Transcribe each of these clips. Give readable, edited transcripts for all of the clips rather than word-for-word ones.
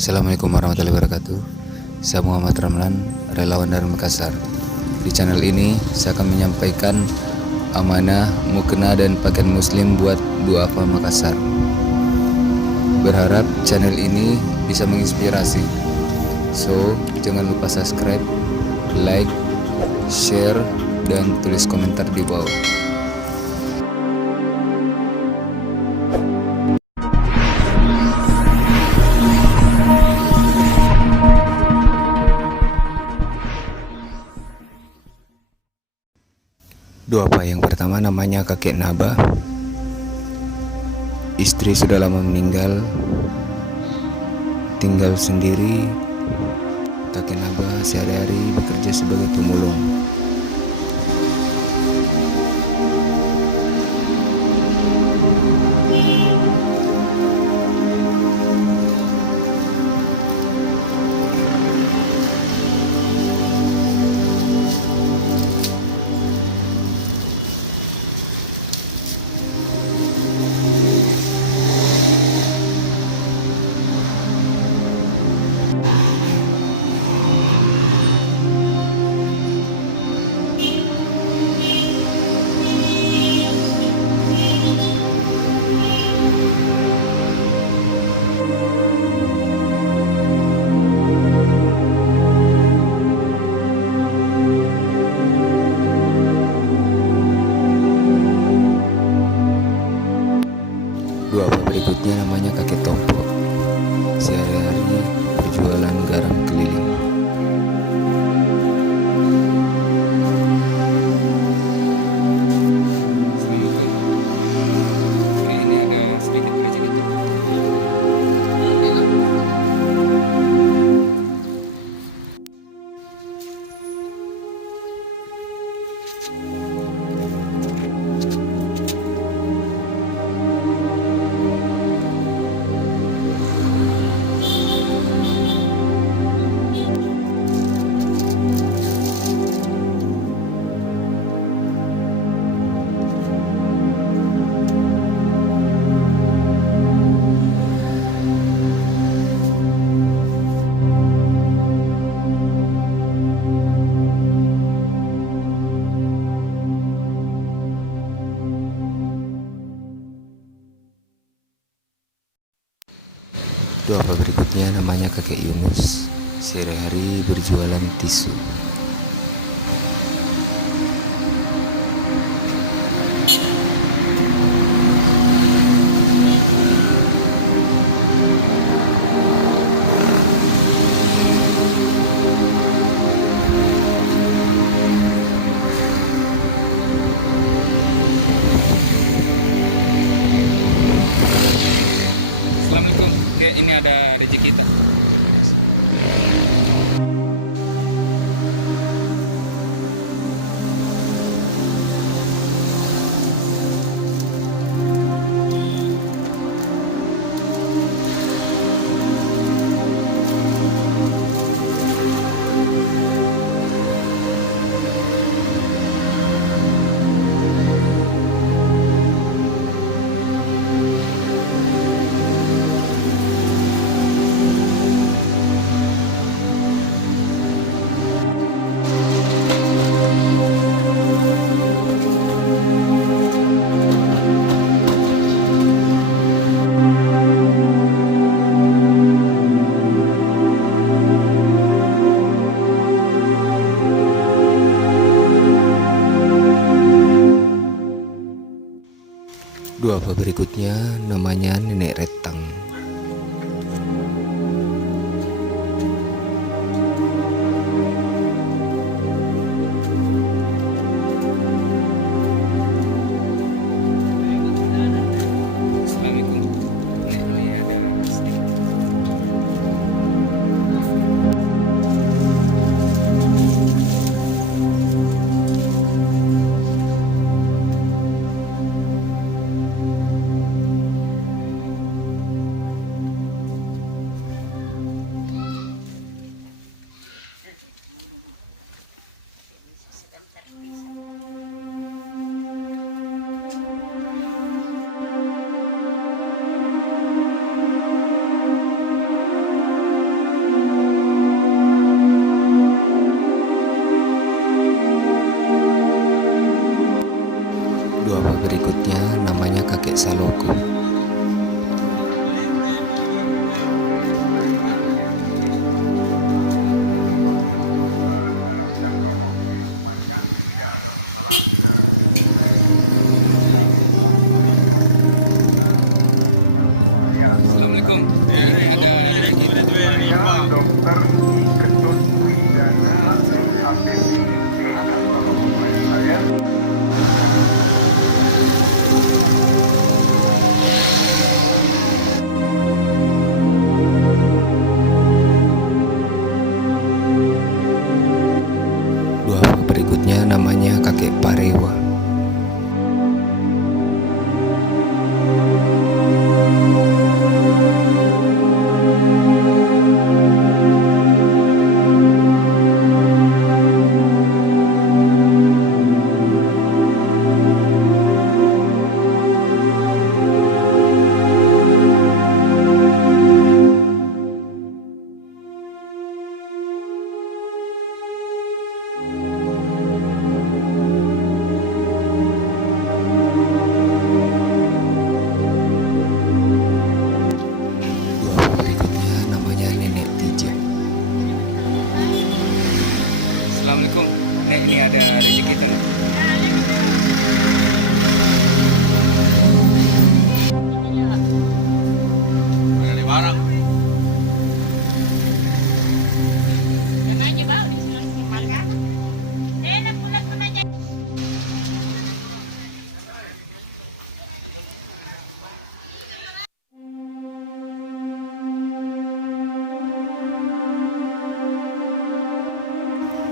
Assalamualaikum warahmatullahi wabarakatuh. Saya Muhammad Ramlan, relawan dari Makassar. Di channel ini saya akan menyampaikan amanah, mukena dan pakaian muslim buat duafa Makassar. Berharap channel ini bisa menginspirasi. So, jangan lupa subscribe, like, share, dan tulis komentar di bawah. Duafa yang pertama namanya kakek Naba. Istri sudah lama meninggal, tinggal sendiri. Kakek Naba sehari-hari bekerja sebagai pemulung. Duafa berikutnya namanya kakek Tompo. Sehari-hari berjualan garam keliling. Duafa berikutnya namanya kakek Yunus. Sehari-hari berjualan tisu. Assalamualaikum, ini ada rezeki kita. Duafa berikutnya namanya Nenek Retang. Assalamualaikum. Ini ada sedikit.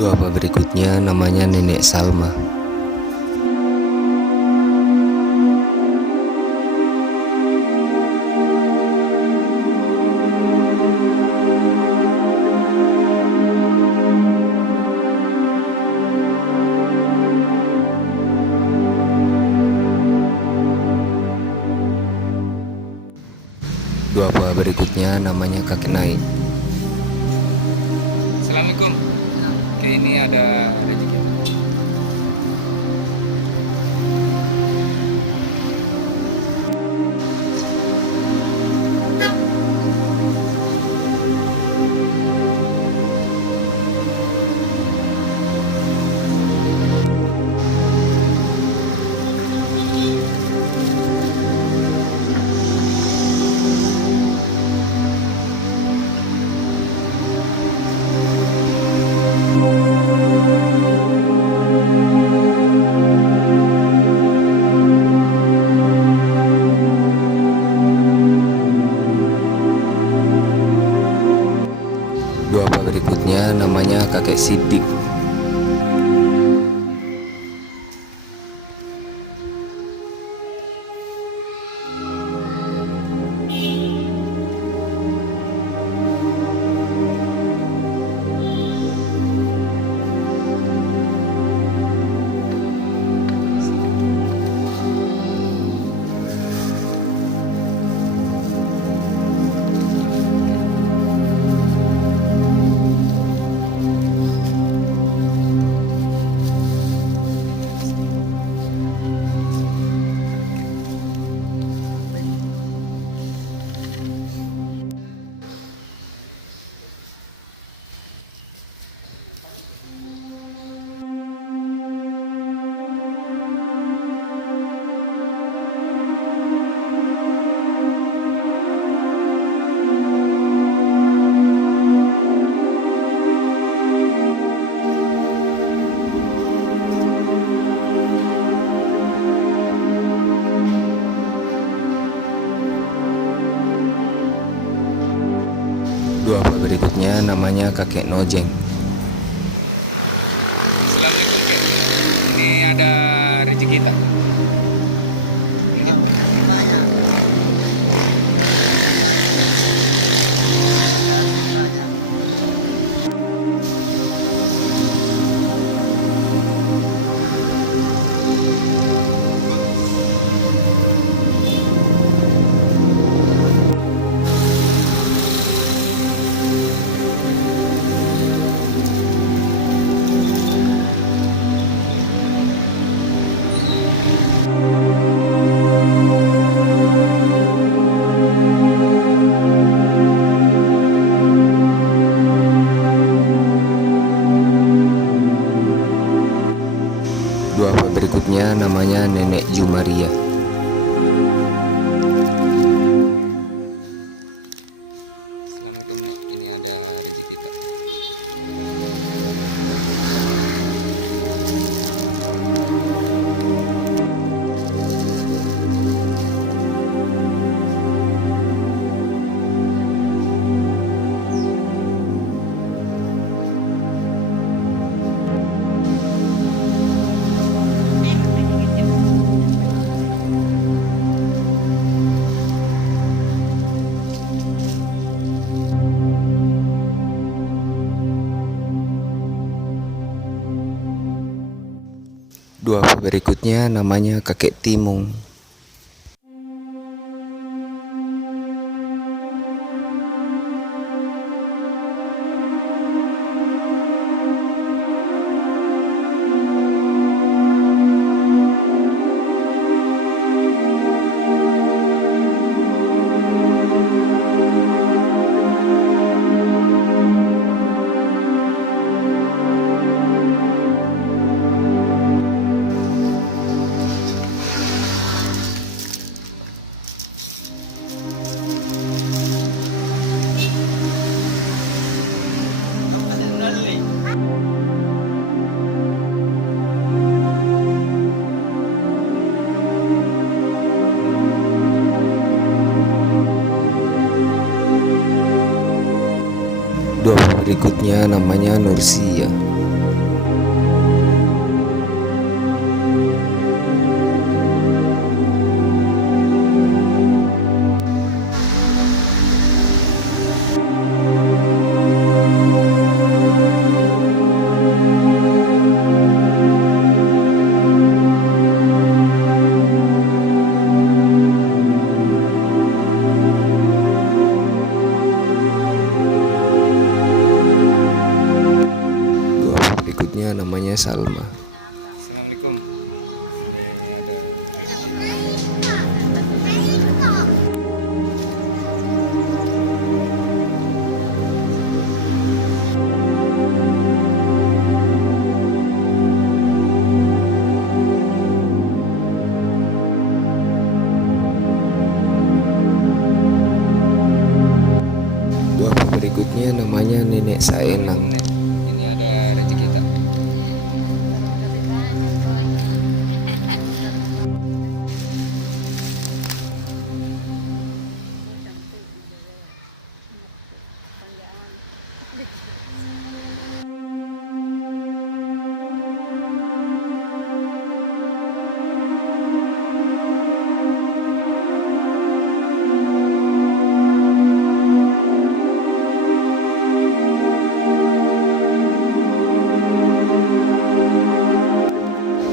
Doa berikutnya namanya Nenek Salma. Doa berikutnya namanya Kakek Naik. Assalamualaikum. Oke, ini ada rezeki. Doa berikutnya namanya Kakek Sidik. Doa berikutnya namanya Kakek Nojeng. Assalamualaikum. Kek. Ini ada rezeki tak? Doa berikutnya namanya Nenek Jumaria. Assalamualaikum. Ini ada rezeki tak? Doa berikutnya namanya Kakek Timung. Doa berikutnya namanya Nursia. namanya Salma. Assalamualaikum. Buah berikutnya namanya Nenek Saenang. Ini ada rezeki kita.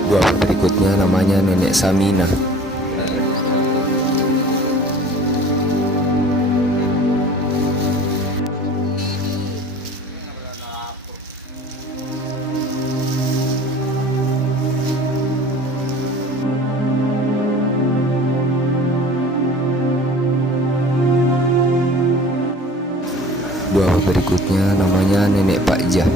Buah berikutnya namanya Nenek Saminah. Buah berikutnya namanya Nenek Pak Jah.